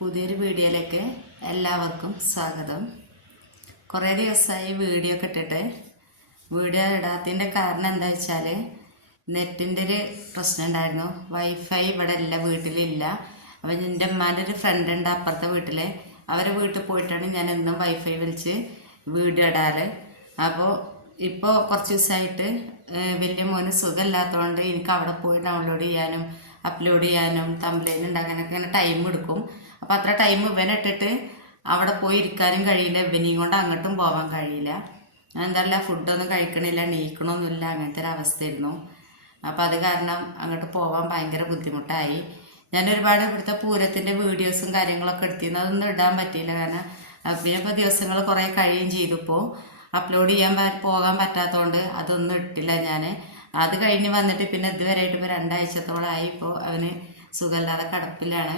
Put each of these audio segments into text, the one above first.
പുതിയൊരു വീഡിയോയിലേക്ക് എല്ലാവർക്കും സ്വാഗതം. കുറേ ദിവസമായി വീഡിയോ ഒക്കെ ഇട്ടിട്ട് വീഡിയോ ഇടാത്തതിൻ്റെ കാരണം എന്താ വെച്ചാൽ നെറ്റിൻ്റെ ഒരു പ്രശ്നം ഉണ്ടായിരുന്നു. വൈഫൈ ഇവിടെ ഇല്ല, വീട്ടിലില്ല. അപ്പം എൻ്റെ ഉമ്മാൻ്റെ ഒരു ഫ്രണ്ട് ഉണ്ട് അപ്പുറത്തെ വീട്ടിൽ, അവരെ വീട്ടിൽ പോയിട്ടാണ് ഞാൻ എന്നും വൈഫൈ വിളിച്ച് വീഡിയോ ഇടാറ്. അപ്പോൾ ഇപ്പോൾ കുറച്ച് ദിവസമായിട്ട് വലിയ മോന് സുഖമില്ലാത്തതുകൊണ്ട് എനിക്ക് അവിടെ പോയി ഡൗൺലോഡ് ചെയ്യാനും അപ്ലോഡ് ചെയ്യാനും തംബ്നെയിൽ ഉണ്ടാക്കാനൊക്കെ ഇങ്ങനെ ടൈം എടുക്കും. അപ്പോൾ അത്ര ടൈം ഇവനിട്ടിട്ട് അവിടെ പോയി ഇരിക്കാനും കഴിയില്ല, ഇവനെയും കൊണ്ട് അങ്ങോട്ടും പോകാൻ കഴിയില്ല. എന്തല്ല ഫുഡൊന്നും കഴിക്കണില്ല, നീക്കണമൊന്നുമില്ല, അങ്ങനത്തെ ഒരു അവസ്ഥയായിരുന്നു. അപ്പോൾ അത് കാരണം അങ്ങോട്ട് പോകാൻ ഭയങ്കര ബുദ്ധിമുട്ടായി. ഞാൻ ഒരുപാട് ഇവിടുത്തെ പൂരത്തിൻ്റെ വീഡിയോസും കാര്യങ്ങളൊക്കെ എടുത്തിരുന്നു, അതൊന്നും ഇടാൻ പറ്റിയില്ല. കാരണം പിന്നെ ഇപ്പോൾ ദിവസങ്ങൾ കുറേ കഴിയുകയും ചെയ്തപ്പോൾ അപ്ലോഡ് ചെയ്യാൻ പോകാൻ പറ്റാത്തതുകൊണ്ട് അതൊന്നും ഇട്ടില്ല ഞാൻ. അത് കഴിഞ്ഞ് വന്നിട്ട് പിന്നെ ഇതുവരെയായിട്ട് ഇപ്പോൾ 2 ആഴ്ചത്തോളമായി. ഇപ്പോൾ അവന് സുഖമില്ലാതെ കിടപ്പിലാണ്.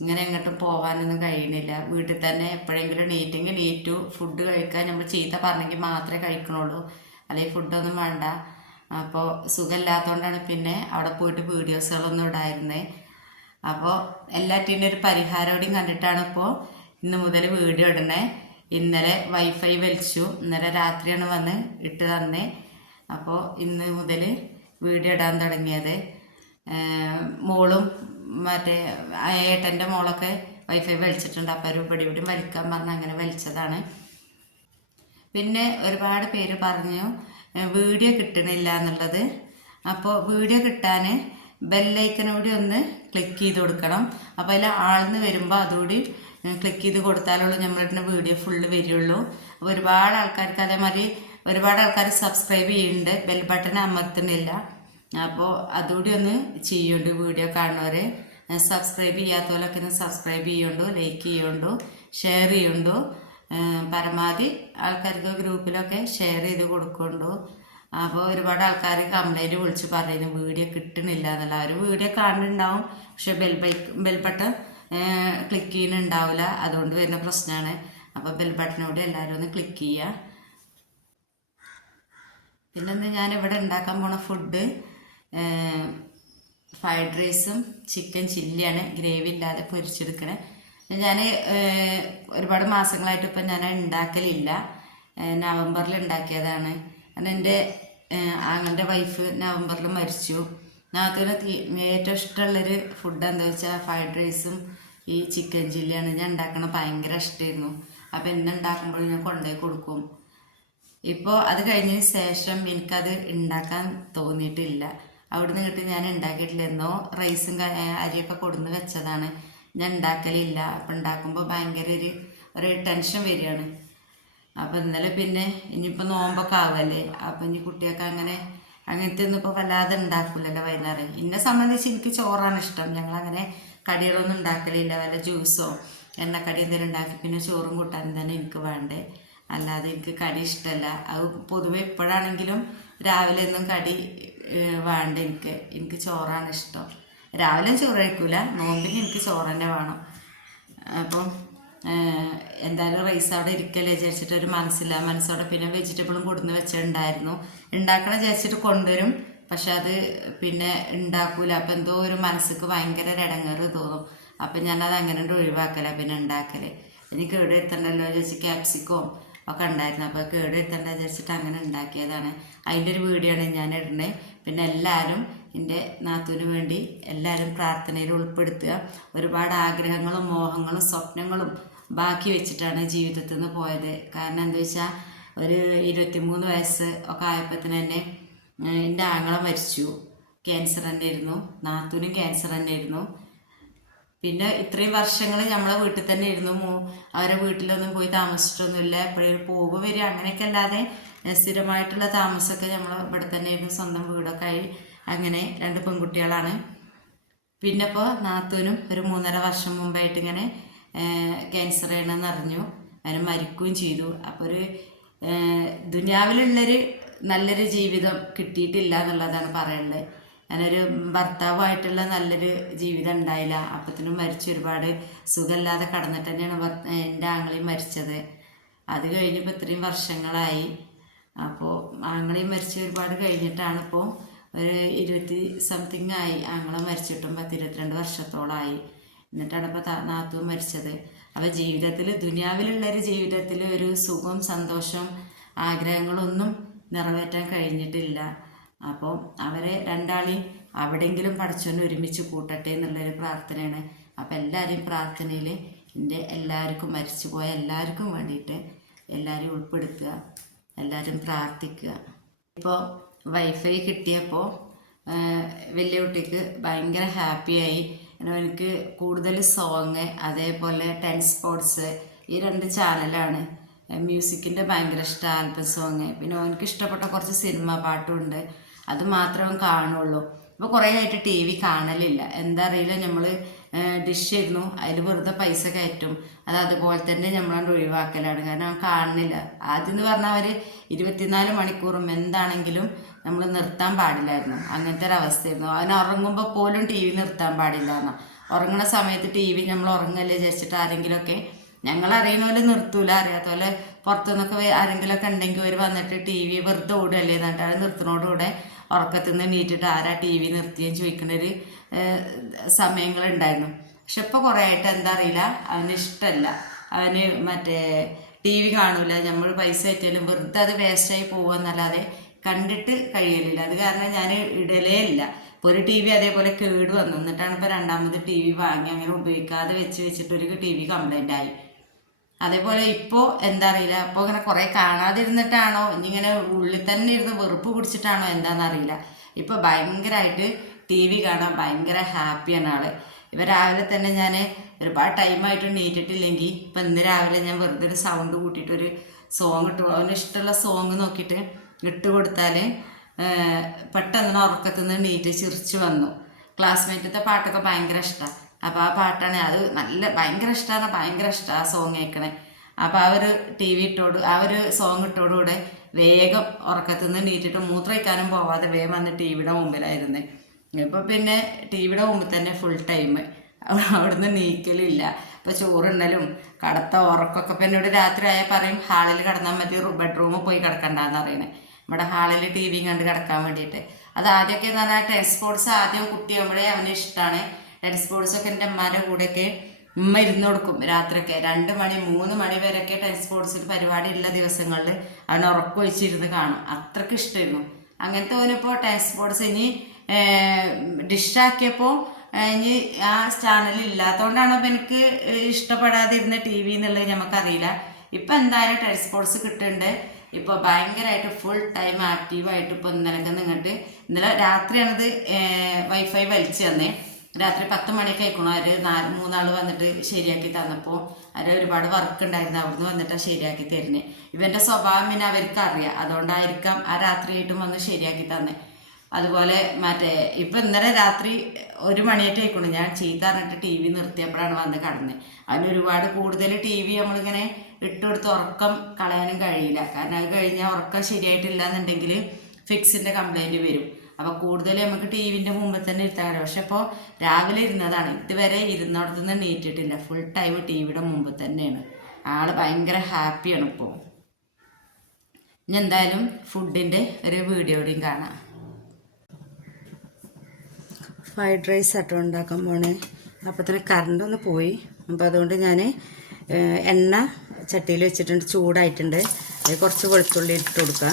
ഇങ്ങനെ എങ്ങോട്ടും പോകാനൊന്നും കഴിയണില്ല. വീട്ടിൽ തന്നെ എപ്പോഴെങ്കിലും നീറ്റെങ്കിൽ നീറ്റു ഫുഡ് കഴിക്കാൻ നമ്മൾ ചീത്ത പറഞ്ഞെങ്കിൽ മാത്രമേ കഴിക്കണുള്ളൂ, അല്ലെങ്കിൽ ഫുഡൊന്നും വേണ്ട. അപ്പോൾ സുഖമില്ലാത്തതുകൊണ്ടാണ് പിന്നെ അവിടെ പോയിട്ട് വീഡിയോസുകളൊന്നും ഇടായിരുന്നത്. അപ്പോൾ എല്ലാറ്റിൻ്റെ ഒരു പരിഹാരമോടെയും കണ്ടിട്ടാണ് ഇപ്പോൾ ഇന്ന് മുതൽ വീഡിയോ ഇടണേ. ഇന്നലെ വൈഫൈ വലിച്ചു, ഇന്നലെ രാത്രിയാണ് വന്ന് ഇട്ട് തന്നെ. അപ്പോൾ ഇന്ന് മുതൽ വീഡിയോ ഇടാൻ തുടങ്ങിയത്. മോളും മറ്റേ ഏട്ടൻ്റെ മോളൊക്കെ വൈഫൈ വലിച്ചിട്ടുണ്ട്. അപ്പോൾ ഒരു ഇവിടെ വലിക്കാൻ പറഞ്ഞ് അങ്ങനെ വലിച്ചതാണ്. പിന്നെ ഒരുപാട് പേര് പറഞ്ഞു വീഡിയോ കിട്ടണില്ല എന്നുള്ളത്. അപ്പോൾ വീഡിയോ കിട്ടാൻ ബെല്ലൈക്കനോടി ഒന്ന് ക്ലിക്ക് ചെയ്ത് കൊടുക്കണം. അപ്പോൾ അതിൽ ആൾന്ന് വരുമ്പോൾ അതുകൂടി ക്ലിക്ക് ചെയ്ത് കൊടുത്താലുള്ളൂ നമ്മളുടെ വീഡിയോ ഫുള്ള് വരുള്ളൂ. അപ്പോൾ ഒരുപാട് ആൾക്കാർക്ക് അതേമാതിരി ഒരുപാട് ആൾക്കാർ സബ്സ്ക്രൈബ് ചെയ്യുന്നുണ്ട്, ബെൽ ബട്ടൺ അമർത്തുന്നില്ല. അപ്പോൾ അതുകൂടി ഒന്ന് ചെയ്യുന്നുണ്ട്. വീഡിയോ കാണുന്നവർ സബ്സ്ക്രൈബ് ചെയ്യാത്തവരൊക്കെ ഒന്ന് സബ്സ്ക്രൈബ് ചെയ്യുന്നുണ്ടോ, ലൈക്ക് ചെയ്യുന്നുണ്ടോ, ഷെയർ ചെയ്യുന്നുണ്ടോ, പരമാവധി ആൾക്കാർക്ക് ഗ്രൂപ്പിലൊക്കെ ഷെയർ ചെയ്ത് കൊടുക്കുന്നുണ്ടോ. അപ്പോൾ ഒരുപാട് ആൾക്കാർ കംപ്ലൈൻറ്റ് വിളിച്ച് പറയുന്നു വീഡിയോ കിട്ടണില്ല എന്നല്ല. അവർ വീഡിയോ കാണുന്നുണ്ടാവും, പക്ഷെ ബെൽ ബട്ടൺ ക്ലിക്ക് ചെയ്യുന്നുണ്ടാവില്ല. അതുകൊണ്ട് വരുന്ന പ്രശ്നമാണ്. അപ്പോൾ ബെൽ ബട്ടനോട് എല്ലാവരും ഒന്ന് ക്ലിക്ക് ചെയ്യുക. പിന്നെന്താ ഞാനിവിടെ ഉണ്ടാക്കാൻ പോണ ഫുഡ് ഫ്രൈഡ് റൈസും ചിക്കൻ ചില്ലിയാണ്, ഗ്രേവി ഇല്ലാതെ പൊരിച്ചെടുക്കണേ. ഞാൻ ഒരുപാട് മാസങ്ങളായിട്ട് ഇപ്പം ഞാൻ ഉണ്ടാക്കലില്ല. നവംബറിൽ ഉണ്ടാക്കിയതാണ്. കാരണം എൻ്റെ ആങ്ങളുടെ വൈഫ് നവംബറിൽ മരിച്ചു. നാത്തിന് ഏറ്റവും ഇഷ്ടമുള്ളൊരു ഫുഡ് എന്താ വെച്ചാൽ ഫ്രൈഡ് റൈസും ഈ ചിക്കൻ ചില്ലിയാണ്. ഞാൻ ഉണ്ടാക്കണ ഭയങ്കര ഇഷ്ടമായിരുന്നു. അപ്പോൾ എന്തുണ്ടാക്കുമ്പോഴും ഞാൻ കൊണ്ടുപോയി കൊടുക്കും. ഇപ്പോൾ അത് കഴിഞ്ഞതിന് ശേഷം എനിക്കത് ഉണ്ടാക്കാൻ തോന്നിയിട്ടില്ല. അവിടുന്ന് കിട്ടി ഞാൻ ഉണ്ടാക്കിയിട്ടില്ല. എന്നോ റൈസും അരിയൊക്കെ കൊടുന്ന് വെച്ചതാണ്, ഞാൻ ഉണ്ടാക്കലില്ല. അപ്പം ഉണ്ടാക്കുമ്പോൾ ഭയങ്കര ഒരു ടെൻഷൻ വരികയാണ്. അപ്പം ഇന്നലെ പിന്നെ ഇനിയിപ്പോൾ നോമ്പൊക്കെ ആവുമല്ലേ, അപ്പം ഇനി കുട്ടിയൊക്കെ അങ്ങനത്തെ ഒന്നും ഇപ്പോൾ വല്ലാതെ ഉണ്ടാക്കില്ലല്ലോ വൈകുന്നേരം. എന്നെ സംബന്ധിച്ച് എനിക്ക് ചോറാണ് ഇഷ്ടം. ഞങ്ങളങ്ങനെ കടികളൊന്നും ഉണ്ടാക്കലില്ല. വല്ല ജ്യൂസോ എണ്ണക്കടി എന്തെങ്കിലും ഉണ്ടാക്കി പിന്നെ ചോറും കൂട്ടാനും തന്നെ എനിക്ക് വേണ്ടേ, അല്ലാതെ എനിക്ക് കടി ഇഷ്ടമല്ല. അത് പൊതുവെ എപ്പോഴാണെങ്കിലും രാവിലെ ഒന്നും കടി വേണ്ട. എനിക്ക് ചോറാണ് ഇഷ്ടം. രാവിലെ ചോറ് കഴിക്കൂല, നോമ്പിന് എനിക്ക് ചോറ് തന്നെ വേണം. അപ്പം എന്തായാലും റൈസ് അവിടെ ഇരിക്കല്ലേ വിചാരിച്ചിട്ട് ഒരു മനസ്സോടെ പിന്നെ വെജിറ്റബിളും കൊടുന്ന് വെച്ചിട്ടുണ്ടായിരുന്നു. ഉണ്ടാക്കണം വിചാരിച്ചിട്ട് കൊണ്ടുവരും, പക്ഷെ അത് പിന്നെ ഉണ്ടാക്കൂല. അപ്പം എന്തോ ഒരു മനസ്സിക്ക് ഭയങ്കര ഇടങ്ങേറ് തോന്നും. അപ്പം ഞാനത് അങ്ങനെ ഒഴിവാക്കല, പിന്നെ ഉണ്ടാക്കൽ. എനിക്ക് കേട് വരുത്തണ്ടല്ലോ വിചാരിച്ച് ക്യാപ്സിക്കവും ഒക്കെ ഉണ്ടായിരുന്നു. അപ്പോൾ കേട് വരുത്തണ്ട വിചാരിച്ചിട്ട് അങ്ങനെ ഉണ്ടാക്കിയതാണ്. അതിൻ്റെ ഒരു വീഡിയോ ആണ് ഞാൻ ഇടുന്നത്. പിന്നെ എല്ലാവരും എൻ്റെ നാത്തൂന് വേണ്ടി എല്ലാവരും പ്രാർത്ഥനയിൽ ഉൾപ്പെടുത്തുക. ഒരുപാട് ആഗ്രഹങ്ങളും മോഹങ്ങളും സ്വപ്നങ്ങളും ബാക്കി വെച്ചിട്ടാണ് ജീവിതത്തിൽ നിന്ന് പോയത്. കാരണം എന്താ വെച്ചാൽ ഒരു 23 വയസ്സ് ഒക്കെ ആയപ്പോഴത്തേന് തന്നെ എൻ്റെ ആങ്ങള മരിച്ചു. ക്യാൻസർ തന്നെ ആയിരുന്നു. നാത്തൂനും ക്യാൻസർ തന്നെ ആയിരുന്നു. പിന്നെ ഇത്രയും വർഷങ്ങൾ നമ്മളെ വീട്ടിൽ തന്നെ ഇരുന്നു. അവരെ വീട്ടിലൊന്നും പോയി താമസിച്ചിട്ടൊന്നുമില്ല. എപ്പോഴും പോകുക വരിക അങ്ങനെയൊക്കെ അല്ലാതെ സ്ഥിരമായിട്ടുള്ള താമസമൊക്കെ നമ്മൾ ഇവിടെ തന്നെ ആയിരുന്നു. സ്വന്തം വീടൊക്കെ ആയി. അങ്ങനെ 2 പെൺകുട്ടികളാണ്. പിന്നെ ഇപ്പോൾ നാത്തൂനും ഒരു 3.5 വർഷം മുമ്പായിട്ട് ഇങ്ങനെ ക്യാൻസർ ആണെന്ന് അറിഞ്ഞു. അതിന് മരിക്കുകയും ചെയ്തു. അപ്പോൾ ഒരു ദുനിയാവിലുള്ളൊരു നല്ലൊരു ജീവിതം കിട്ടിയിട്ടില്ല എന്നുള്ളതാണ് പറയുന്നത്. ഞാനൊരു ഭർത്താവായിട്ടുള്ള നല്ലൊരു ജീവിതം ഉണ്ടായില്ല. അപ്പത്തിനും മരിച്ചു. ഒരുപാട് സുഖമില്ലാതെ കടന്നിട്ട് തന്നെയാണ് എൻ്റെ ആങ്ങളെയും മരിച്ചത്. അത് കഴിഞ്ഞപ്പോൾ ഇത്രയും വർഷങ്ങളായി. അപ്പോൾ ആങ്ങളെയും മരിച്ച് ഒരുപാട് കഴിഞ്ഞിട്ടാണ് ഇപ്പോൾ ഒരു 20 സംതിങ് ആയി ആങ്ങളെ മരിച്ചിട്ടും. 22 വർഷത്തോളമായി. എന്നിട്ടാണ് ഇപ്പോൾ നാത്തൂൻ മരിച്ചത്. അപ്പോൾ ജീവിതത്തിൽ ദുനിയാവിലുള്ളൊരു ജീവിതത്തിൽ ഒരു സുഖം സന്തോഷം ആഗ്രഹങ്ങളൊന്നും നിറവേറ്റാൻ കഴിഞ്ഞിട്ടില്ല. അപ്പോൾ അവരെ രണ്ടാളെയും അവിടെയെങ്കിലും പടച്ചോനെ ഒരുമിച്ച് കൂട്ടട്ടെ എന്നുള്ളൊരു പ്രാർത്ഥനയാണ്. അപ്പോൾ എല്ലാവരെയും പ്രാർത്ഥനയിൽ എൻ്റെ എല്ലാവർക്കും മരിച്ചുപോയ എല്ലാവർക്കും വേണ്ടിയിട്ട് എല്ലാവരും ഉൾപ്പെടുത്തുക, എല്ലാവരും പ്രാർത്ഥിക്കുക. ഇപ്പോൾ വൈഫൈ കിട്ടിയപ്പോൾ വലിയ കുട്ടിക്ക് ഭയങ്കര ഹാപ്പിയായി. എനിക്ക് കൂടുതൽ സോങ് അതേപോലെ 10 സ്പോർട്സ് ഈ 2 ചാനലാണ്. മ്യൂസിക്കിൻ്റെ ഭയങ്കര ഇഷ്ടം, ആൽബം സോങ്. പിന്നെ എനിക്ക് ഇഷ്ടപ്പെട്ട കുറച്ച് സിനിമ പാട്ടുമുണ്ട്, അത് മാത്രമേ കാണുള്ളൂ. ഇപ്പോൾ കുറേ ആയിട്ട് ടി വി കാണലില്ല. എന്താ അറിയില്ല, നമ്മൾ ഡിഷ് ആയിരുന്നു അതിൽ വെറുതെ പൈസ കയറ്റും, അത് അതുപോലെ തന്നെ നമ്മളാണ്ട് ഒഴിവാക്കലാണ്. കാരണം കാണുന്നില്ല. ആദ്യം എന്ന് പറഞ്ഞാൽ അവർ 24 മണിക്കൂറും എന്താണെങ്കിലും നമ്മൾ നിർത്താൻ പാടില്ലായിരുന്നു. അങ്ങനത്തെ ഒരു അവസ്ഥയായിരുന്നു. അവന് ഉറങ്ങുമ്പോൾ പോലും ടി വി നിർത്താൻ പാടില്ല എന്നാ. ഉറങ്ങുന്ന സമയത്ത് ടി വി നമ്മൾ ഉറങ്ങല്ലേ വിചാരിച്ചിട്ട് ആരെങ്കിലുമൊക്കെ, ഞങ്ങൾ അറിയുന്ന പോലെ നിർത്തൂല, അറിയാത്ത പോലെ പുറത്തുനിന്നൊക്കെ ആരെങ്കിലുമൊക്കെ ഉണ്ടെങ്കിൽ അവർ വന്നിട്ട് ടി വി വെറുതെ ഓടുകയല്ലേ എന്നിട്ട് അത് നിർത്തുന്നതോടുകൂടെ ഉറക്കത്തിൽ നിന്ന് നീട്ടിട്ട് ആരാ ടി വി നിർത്തിയെന്ന് ചോദിക്കുന്ന ഒരു സമയങ്ങളുണ്ടായിരുന്നു. പക്ഷെ ഇപ്പോൾ കുറേ ആയിട്ട് എന്താ അറിയില്ല, അവന് ഇഷ്ടമല്ല. അവന് മറ്റേ ടി വി കാണൂല. നമ്മൾ പൈസ ആയിട്ടാലും വെറുതെ അത് വേസ്റ്റായി പോകുമെന്നല്ലാതെ കണ്ടിട്ട് കഴിയലില്ല. അത് കാരണം ഞാൻ ഇടലേ ഇല്ല. ഇപ്പോൾ ഒരു ടി വി അതേപോലെ കേട് വന്നു, എന്നിട്ടാണ് ഇപ്പോൾ രണ്ടാമത് ടി വി വാങ്ങി. അങ്ങനെ ഉപയോഗിക്കാതെ വെച്ചിട്ടൊരു ടി വി കംപ്ലൈൻ്റ് ആയി. അതേപോലെ ഇപ്പോൾ എന്താ അറിയില്ല, അപ്പോൾ ഇങ്ങനെ കുറേ കാണാതിരുന്നിട്ടാണോ ഇങ്ങനെ ഉള്ളിൽ തന്നെ ഇരുന്ന് വെറുപ്പ് പിടിച്ചിട്ടാണോ എന്താണെന്നറിയില്ല, ഇപ്പോൾ ഭയങ്കരമായിട്ട് ടി വി കാണാൻ ഭയങ്കര ഹാപ്പിയാണ് ആൾ. ഇവ രാവിലെ തന്നെ ഞാൻ ഒരുപാട് ടൈമായിട്ട് നീറ്റിട്ടില്ലെങ്കിൽ ഇപ്പം ഇന്ന് രാവിലെ ഞാൻ വെറുതെ ഒരു സൗണ്ട് കൂട്ടിയിട്ടൊരു സോങ് ഇട്ട്, അവന് ഇഷ്ടമുള്ള സോങ് നോക്കിയിട്ട് ഇട്ട് കൊടുത്താൽ പെട്ടെന്ന് ഉറക്കത്തിൽ നിന്ന് നീറ്റ് ചിരിച്ചു വന്നു. ക്ലാസ്മേറ്റത്തെ പാട്ടൊക്കെ ഭയങ്കര ഇഷ്ടമാണ്. അപ്പോൾ ആ പാട്ടാണ്, അത് നല്ല ഭയങ്കര ഇഷ്ടമാണ്, ഭയങ്കര ഇഷ്ടമാണ് ആ സോങ് കേൾക്കണേ. അപ്പോൾ ആ ഒരു ടി വി ആ ഒരു സോങ് ഇട്ടോടുകൂടെ വേഗം ഉറക്കത്തിൽ നിന്ന് നീറ്റിട്ട് മൂത്രമൊഴിക്കാനും പോവാതെ വേഗം വന്ന് ടി വിയുടെ മുമ്പിലായിരുന്നു. ഇപ്പോൾ പിന്നെ ടി വിയുടെ മുമ്പിൽ തന്നെ ഫുൾ ടൈം, അവിടുന്ന് നീക്കലില്ല. ഇപ്പോൾ ചോറുണ്ടലും കടത്ത ഉറക്കമൊക്കെ ഇപ്പം എന്നോട് രാത്രി ആയാൽ പറയും ഹാളിൽ കിടന്നാൽ മതി, ബെഡ്റൂമിൽ പോയി കിടക്കണ്ടെന്ന് പറയുന്നത്. നമ്മുടെ ഹാളിൽ ടി വിയും കണ്ട് കിടക്കാൻ വേണ്ടിയിട്ട്. അത് ആദ്യമൊക്കെ എന്ന് പറഞ്ഞാൽ 10 സ്പോർട്സ് ആദ്യം കുട്ടിയാകുമ്പോഴേ അവന് ഇഷ്ടമാണ്. 10 സ്പോർട്സൊക്കെ എൻ്റെ അമ്മയുടെ കൂടെയൊക്കെ ഉമ്മ ഇരുന്ന് കൊടുക്കും രാത്രിയൊക്കെ 2 മണി 3 മണി വരെയൊക്കെ 10 സ്പോർട്സിൽ പരിപാടി ഉള്ള ദിവസങ്ങളിൽ അവൻ ഉറക്കൊഴിച്ചിരുന്ന് കാണും. അത്രയ്ക്ക് ഇഷ്ടമായിരുന്നു. അങ്ങനത്തെ ഓനിപ്പോൾ 10 സ്പോർട്സ് ഇനി ഡിഷാക്കിയപ്പോൾ ഇനി ആ ചാനൽ ഇല്ലാത്തതുകൊണ്ടാണോ ഇപ്പം എനിക്ക് ഇഷ്ടപ്പെടാതിരുന്ന ടി വി എന്നുള്ളത് നമുക്കറിയില്ല. ഇപ്പം എന്തായാലും 10 സ്പോർട്സ് കിട്ടുന്നുണ്ട്. ഇപ്പോൾ ഭയങ്കരമായിട്ട് ഫുൾ ടൈം ആക്റ്റീവായിട്ട് ഇപ്പോൾ ഇന്നലെ രാത്രിയാണത് വൈഫൈ വലിച്ചു തന്നെ. രാത്രി 10 മണിയൊക്കെ ആയിക്കണു. അവർ 3 ആൾ വന്നിട്ട് ശരിയാക്കി തന്നപ്പോൾ അവർ ഒരുപാട് വർക്ക് ഉണ്ടായിരുന്നു, അവിടുന്ന് വന്നിട്ടാണ് ശരിയാക്കി തരുന്നത്. ഇവൻ്റെ സ്വഭാവം പിന്നെ അവർക്ക് അറിയാം, അതുകൊണ്ടായിരിക്കാം ആ രാത്രിയായിട്ടും വന്ന് ശരിയാക്കി തന്നെ. അതുപോലെ ഇപ്പം ഇന്നലെ രാത്രി 1 മണിയായിട്ട് ആയിക്കണു. ഞാൻ ചീത്ത പറഞ്ഞിട്ട് ടി വി നിർത്തിയപ്പോഴാണ് വന്ന് കടന്നത്. അതിന് ഒരുപാട് കൂടുതൽ ടി വി നമ്മളിങ്ങനെ ഇട്ടുകൊടുത്ത് ഉറക്കം കളയാനും കഴിയില്ല. കാരണം അത് കഴിഞ്ഞാൽ ഉറക്കം ശരിയായിട്ടില്ല എന്നുണ്ടെങ്കിൽ ഫിക്സിൻ്റെ കംപ്ലൈൻറ്റ് വരും. അപ്പോൾ കൂടുതൽ നമുക്ക് ടി വിൻ്റെ മുമ്പിൽ തന്നെ ഇരുത്താൻ കഴിയും. പക്ഷെ ഇപ്പോൾ രാവിലെ ഇരുന്നതാണ്, ഇതുവരെ ഇരുന്നിടത്തുനിന്ന് നീറ്റിട്ടില്ല. ഫുൾ ടൈം ടി വിയുടെ മുമ്പിൽ തന്നെയാണ്. ആൾ ഭയങ്കര ഹാപ്പിയാണ് ഇപ്പോൾ. ഇനി എന്തായാലും ഫുഡിൻ്റെ ഒരു വീഡിയോയും കാണാം. ഫ്രൈഡ് റൈസ് ആട്ടോ ഉണ്ടാക്കാൻ പോണേ. അപ്പോൾ തന്നെ കറണ്ടൊന്ന് പോയി. അപ്പോൾ അതുകൊണ്ട് ഞാൻ എണ്ണ ചട്ടിയിൽ വെച്ചിട്ടുണ്ട്, ചൂടായിട്ടുണ്ട്. അത് കുറച്ച് വെളുത്തുള്ളി ഇട്ട് കൊടുക്കുക.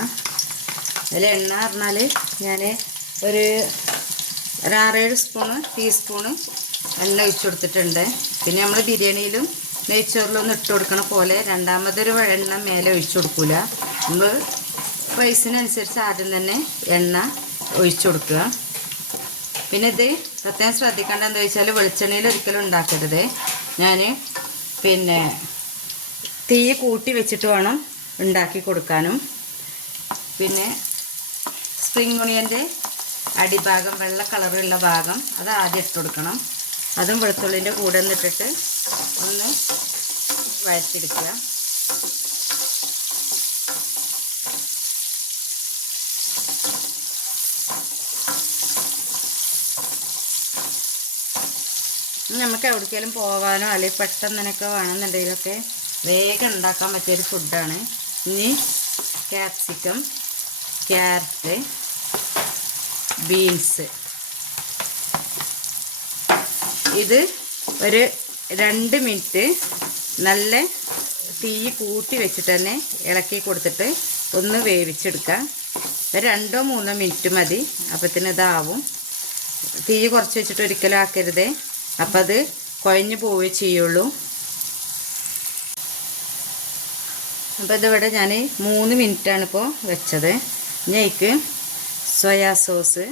അതിൽ എണ്ണ പറഞ്ഞാൽ ഞാൻ ഒരു 6-7 ടീസ്പൂണ് എണ്ണ ഒഴിച്ചു കൊടുത്തിട്ടുണ്ട്. പിന്നെ നമ്മൾ ബിരിയാണിയിലും നെയ്ച്ചോറിലൊന്നും ഇട്ട് കൊടുക്കണ പോലെ രണ്ടാമതൊരു എണ്ണ മേലെ ഒഴിച്ചു കൊടുക്കില്ല. നമ്മൾ റൈസിനനുസരിച്ച് ആദ്യം തന്നെ എണ്ണ ഒഴിച്ചു കൊടുക്കുക. പിന്നെ ഇത് പ്രത്യേകം ശ്രദ്ധിക്കേണ്ട എന്താ വെച്ചാൽ വെളിച്ചെണ്ണയിൽ ഒരിക്കലും ഉണ്ടാക്കരുത്. ഞാൻ പിന്നെ തീ കൂട്ടി വെച്ചിട്ട് വേണം ഉണ്ടാക്കി കൊടുക്കാനും. പിന്നെ സ്പ്രിംഗ് ഒണിയൻ്റെ അടിഭാഗം വെള്ള കളറുള്ള ഭാഗം അത് ആദ്യം ഇട്ട് കൊടുക്കണം. അതും വെളുത്തുള്ളിൻ്റെ കൂടെ നിന്നിട്ടിട്ട് ഒന്ന് വഴറ്റിയെടുക്കുക. നമുക്ക് എവിടേക്കെങ്കിലും പോകാനോ അല്ലെങ്കിൽ പെട്ടെന്നൊക്കെ വേണമെന്നുണ്ടെങ്കിലൊക്കെ വേഗം ഉണ്ടാക്കാൻ പറ്റിയൊരു ഫുഡാണ്. ഇനി ക്യാപ്സിക്കം, ക്യാരറ്റ്, ബീൻസ് ഇത് ഒരു 2 മിനിറ്റ് നല്ല തീ കൂട്ടി വെച്ചിട്ട് തന്നെ ഇളക്കി കൊടുത്തിട്ട് ഒന്ന് വേവിച്ചെടുക്കാം. 2-3 മിനിറ്റ് മതി. അപ്പത്തിന് ഇതാവും. തീ കുറച്ച് വെച്ചിട്ട് ഒരിക്കലും ആക്കരുതേ, അപ്പം അത് കുഴഞ്ഞു പോവുകയേ ചെയ്യുള്ളൂ. അപ്പോൾ ഇതിവിടെ ഞാൻ 3 മിനിറ്റാണ് ഇപ്പോൾ വെച്ചത്. ഇനി അതിക്ക് സോയാ സോസ്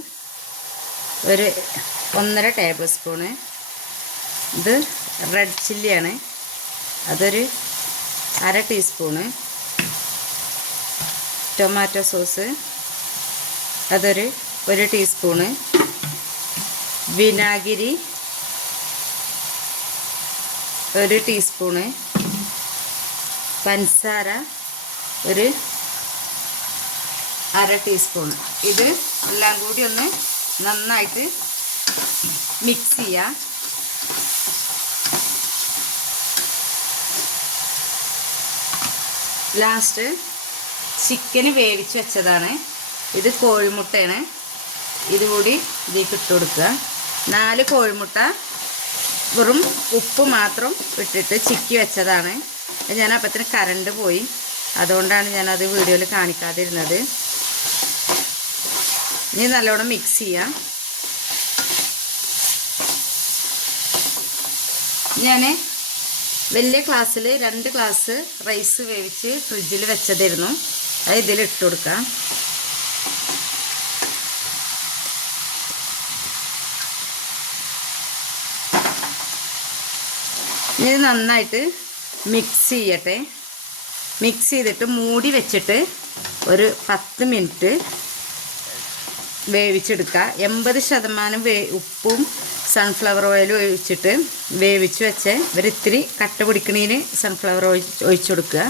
ഒരു 1.5 ടേബിൾ സ്പൂണ്. ഇത് റെഡ് ചില്ലിയാണ്, അതൊരു 1/2 ടീസ്പൂണ്. ടൊമാറ്റോ സോസ് അതൊരു 1 ടീസ്പൂണ്. വിനാഗിരി 1 ടീസ്പൂണ്. പഞ്ചസാര ഒരു 1/2 ടീസ്പൂണ്. ഇത് എല്ലാം കൂടി ഒന്ന് നന്നായിട്ട് മിക്സ് ചെയ്യാം. ലാസ്റ്റ് ചിക്കന് വേവിച്ച് വെച്ചതാണ്. ഇത് കോഴിമുട്ടയാണ്. ഇതുകൂടി ഇതിലേക്ക് ഇട്ട് കൊടുക്കുക. 4 കോഴിമുട്ട വെറും ഉപ്പ് മാത്രം ഇട്ടിട്ട് ചിക്കി വെച്ചതാണ്. ഞാൻ അപ്പത്തിന് കറണ്ട് പോയി, അതുകൊണ്ടാണ് ഞാനത് വീഡിയോയിൽ കാണിക്കാതിരുന്നത്. ഇനി നല്ലോണം മിക്സ് ചെയ്യാം. ഞാൻ വലിയ ഗ്ലാസ്സിൽ 2 ഗ്ലാസ് റൈസ് വേവിച്ച് ഫ്രിഡ്ജിൽ വെച്ചതായിരുന്നു. അത് ഇതിലിട്ട് കൊടുക്കാം. ഇത് നന്നായിട്ട് മിക്സ് ചെയ്യട്ടെ. മിക്സ് ചെയ്തിട്ട് മൂടി വെച്ചിട്ട് ഒരു 10 മിനിറ്റ് വേവിച്ചെടുക്കുക. 80% ഉപ്പും സൺഫ്ലവർ ഓയിലും ഒഴിച്ചിട്ട് വേവിച്ച് വെച്ച് ഒരിത്തിരി കട്ട പിടിക്കണീന് സൺഫ്ലവർ ഓയിൽ ഒഴിച്ചു കൊടുക്കുക.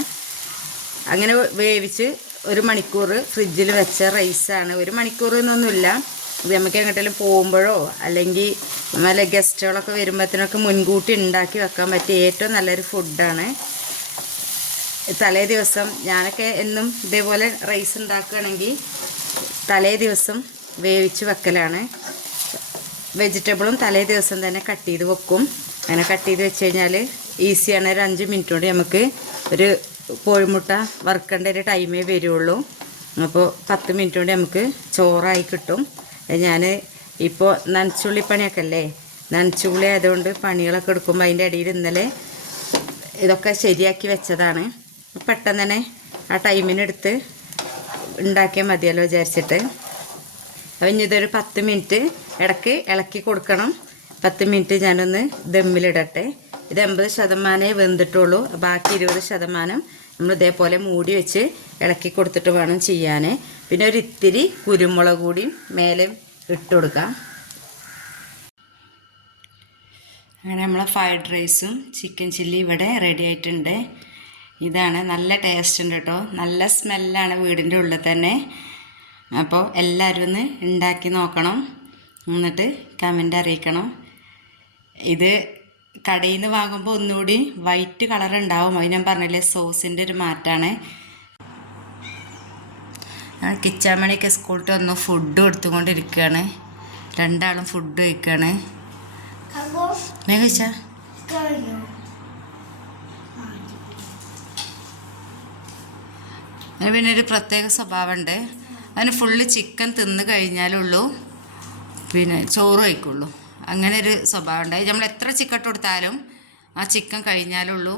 അങ്ങനെ വേവിച്ച് 1 മണിക്കൂർ ഫ്രിഡ്ജിൽ വെച്ച റൈസാണ്. 1 മണിക്കൂർ എന്നൊന്നുമില്ല, ഇത് നമുക്ക് എങ്ങോട്ടെങ്കിലും പോകുമ്പോഴോ അല്ലെങ്കിൽ നല്ല ഗസ്റ്റുകളൊക്കെ വരുമ്പോഴത്തേനൊക്കെ മുൻകൂട്ടി ഉണ്ടാക്കി വെക്കാൻ പറ്റിയ ഏറ്റവും നല്ലൊരു ഫുഡാണ്. തലേ ദിവസം ഞാനൊക്കെ എന്നും ഇതേപോലെ റൈസ് ഉണ്ടാക്കുകയാണെങ്കിൽ തലേ ദിവസം വേവിച്ച് വെക്കലാണ്. വെജിറ്റബിളും തലേ ദിവസം തന്നെ കട്ട് ചെയ്ത് വെക്കും. അങ്ങനെ കട്ട് ചെയ്ത് വെച്ച് കഴിഞ്ഞാൽ ഈസിയാണ്. ഒരു 5 മിനിറ്റ് കൊണ്ട് നമുക്ക് ഒരു കോഴിമുട്ട വറുക്കേണ്ട ഒരു ടൈമേ വരുള്ളൂ. അപ്പോൾ 10 മിനിറ്റ് കൊണ്ട് നമുക്ക് ചോറായി കിട്ടും. ഞാൻ ഇപ്പോൾ നനച്ചുള്ളിപ്പണിയൊക്കെ അല്ലേ, നനച്ചുള്ളി ആയതുകൊണ്ട് പണികളൊക്കെ എടുക്കുമ്പോൾ അതിൻ്റെ ഇടയിൽ ഇന്നലെ ഇതൊക്കെ ശരിയാക്കി വെച്ചതാണ്. പെട്ടെന്ന് തന്നെ ആ ടൈമിനെടുത്ത് ഉണ്ടാക്കിയാൽ മതിയല്ലോ വിചാരിച്ചിട്ട്. അപ്പം ഇനി ഇതൊരു 10 മിനിറ്റ് ഇടയ്ക്ക് ഇളക്കി കൊടുക്കണം. 10 മിനിറ്റ് ഞാനൊന്ന് ദമ്മിലിടട്ടെ. ഇത് 80% വെന്തിട്ടുള്ളൂ. ബാക്കി 20% നമ്മൾ ഇതേപോലെ മൂടി വെച്ച് ഇളക്കി കൊടുത്തിട്ട് വേണം ചെയ്യാൻ. പിന്നെ ഒരു ഇത്തിരി കുരുമുളക് കൂടി മേലെ ഇട്ട് കൊടുക്കാം. അങ്ങനെ നമ്മളെ ഫ്രൈഡ് റൈസും ചിക്കൻ ചില്ലി ഇവിടെ റെഡി ആയിട്ടുണ്ട്. ഇതാണ്, നല്ല ടേസ്റ്റ് ഉണ്ട് കേട്ടോ. നല്ല സ്മെല്ലാണ് വീടിൻ്റെ ഉള്ളിൽ തന്നെ. അപ്പോൾ എല്ലാവരും ഒന്ന് ഉണ്ടാക്കി നോക്കണം, എന്നിട്ട് കമൻ്റ് അറിയിക്കണം. ഇത് കടയിൽ നിന്ന് വാങ്ങുമ്പോൾ ഒന്നുകൂടി വൈറ്റ് കളർ ഉണ്ടാവും. അത് ഞാൻ പറഞ്ഞില്ലേ, സോസിൻ്റെ ഒരു മാറ്റമാണ്. കിച്ചാമണിയൊക്കെ സ്കൂളിൽ വന്നു ഫുഡ് കൊടുത്തുകൊണ്ടിരിക്കുകയാണ്. 2 ആളും ഫുഡ് കഴിക്കുകയാണ്. കഴിച്ചാ പിന്നെ ഒരു പ്രത്യേക സ്വഭാവമുണ്ട്. അതിന് ഫുള്ള് ചിക്കൻ തിന്ന് കഴിഞ്ഞാലുള്ളൂ പിന്നെ ചോറ് കഴിക്കുള്ളൂ. അങ്ങനെ ഒരു സ്വഭാവം ഉണ്ടായി. നമ്മൾ എത്ര ചിക്കൻ കൊടുത്താലും ആ ചിക്കൻ കഴിഞ്ഞാലുള്ളൂ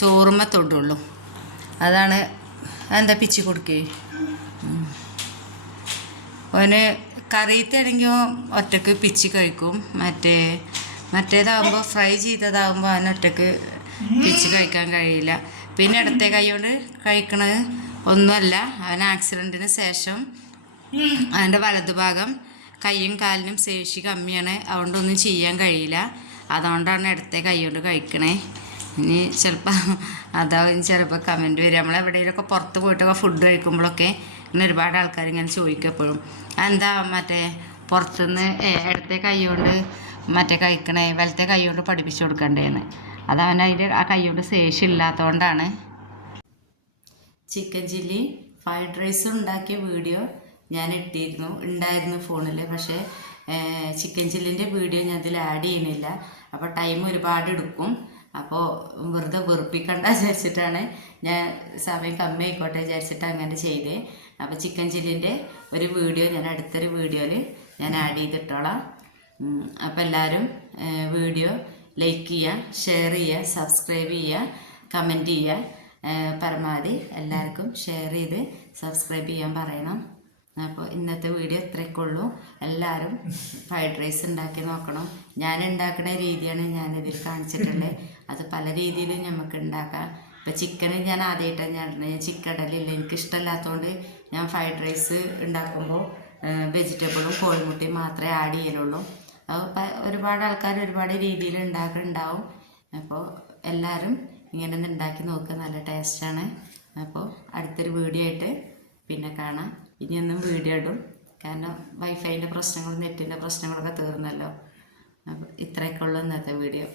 ചോറുമ്മ തൊടുള്ളൂ. അതാണ്. എന്താ പിച്ചി കൊടുക്കേ? അവന് കറിയത്താണെങ്കിൽ ഒറ്റക്ക് പിച്ചി കഴിക്കും. മറ്റേതാകുമ്പോൾ ഫ്രൈ ചെയ്തതാകുമ്പോൾ അവന് ഒറ്റക്ക് പിച്ചി കഴിക്കാൻ കഴിയില്ല. പിന്നെ ഇടത്തെ കൈ കൊണ്ട് കഴിക്കണത് ഒന്നുമല്ല, അവൻ ആക്സിഡൻറ്റിന് ശേഷം അവൻ്റെ വലതുഭാഗം കൈയും കാലിനും ശേഷി കമ്മിയാണ്. അതുകൊണ്ടൊന്നും ചെയ്യാൻ കഴിയില്ല. അതുകൊണ്ടാണ് ഇടത്തെ കൈ കൊണ്ട് കഴിക്കണേ. ഇനി ചിലപ്പോൾ അതാവും ചിലപ്പോൾ കമൻറ്റ് വരും. നമ്മളെവിടെയെങ്കിലുമൊക്കെ പുറത്ത് പോയിട്ടൊക്കെ ഫുഡ് കഴിക്കുമ്പോഴൊക്കെ ഇങ്ങനെ ഒരുപാട് ആൾക്കാർ ഇങ്ങനെ ചോദിക്കും എപ്പോഴും, എന്താ മറ്റേ പുറത്തുനിന്ന് ഇടത്തെ കൈ കൊണ്ട് മറ്റേ കഴിക്കണേ, വലത്തെ കൈ കൊണ്ട് പഠിപ്പിച്ചു കൊടുക്കണ്ടേന്ന്. അതവൻ അതിൻ്റെ ആ കൈ കൊണ്ട് ശേഷി ഇല്ലാത്തതുകൊണ്ടാണ്. ചിക്കൻ ചില്ലി ഫ്രൈഡ് റൈസ് ഉണ്ടാക്കിയ വീഡിയോ ഞാൻ ഉണ്ടായിരുന്നു ഫോണിൽ. പക്ഷേ ചിക്കൻ ചില്ലിൻ്റെ വീഡിയോ ഞാൻ അതിൽ ആഡ് ചെയ്യണില്ല. അപ്പോൾ ടൈം ഒരുപാട് എടുക്കും. അപ്പോൾ വെറുതെ വെറുപ്പിക്കണ്ട വിചാരിച്ചിട്ടാണ് ഞാൻ സമയം കമ്മി ആയിക്കോട്ടെ വിചാരിച്ചിട്ട് അങ്ങനെ ചെയ്തേ. അപ്പോൾ ചിക്കൻ ചില്ലിൻ്റെ ഒരു വീഡിയോ ഞാൻ അടുത്തൊരു വീഡിയോയിൽ ഞാൻ ആഡ് ചെയ്തിട്ടോളാം. അപ്പോൾ എല്ലാവരും വീഡിയോ ലൈക്ക് ചെയ്യുക, ഷെയർ ചെയ്യുക, സബ്സ്ക്രൈബ് ചെയ്യുക, കമൻറ്റ് ചെയ്യുക. പരമാവധി എല്ലാവർക്കും ഷെയർ ചെയ്ത് സബ്സ്ക്രൈബ് ചെയ്യാൻ പറയണം. അപ്പോൾ ഇന്നത്തെ വീഡിയോ ഇത്രയൊക്കെ ഉള്ളൂ. എല്ലാവരും ഫ്രൈഡ് റൈസ് ഉണ്ടാക്കി നോക്കണം. ഞാൻ ഉണ്ടാക്കുന്ന രീതിയാണ് ഞാനിതിൽ കാണിച്ചിട്ടുള്ളത്. അത് പല രീതിയിലും നമുക്ക് ഉണ്ടാക്കാം. ഇപ്പോൾ ചിക്കന് ഞാൻ ആദ്യമായിട്ടാണ് ഞാൻ ചിക്കൻ ഇടലില്ല, എനിക്കിഷ്ടമല്ലാത്തതുകൊണ്ട് ഞാൻ ഫ്രൈഡ് റൈസ് ഉണ്ടാക്കുമ്പോൾ വെജിറ്റബിളും കോഴിമുട്ടയും മാത്രമേ ആഡ് ചെയ്യലുള്ളൂ. അപ്പോൾ ഒരുപാട് ആൾക്കാർ ഒരുപാട് രീതിയിൽ ഉണ്ടാക്കുന്നുണ്ടാവും. അപ്പോൾ എല്ലാവരും ഇങ്ങനെ ഒന്ന് ഉണ്ടാക്കി നോക്കുക, നല്ല ടേസ്റ്റാണ്. അപ്പോൾ അടുത്തൊരു വീഡിയോ ആയിട്ട് പിന്നെ കാണാം. ഇനിയൊന്നും വീഡിയോ ഇടും, കാരണം വൈഫൈൻ്റെ പ്രശ്നങ്ങളും നെറ്റിൻ്റെ പ്രശ്നങ്ങളൊക്കെ തീർന്നല്ലോ. അപ്പോൾ ഇത്രയൊക്കെ ഉള്ളൂ ഇന്നത്തെ വീഡിയോ.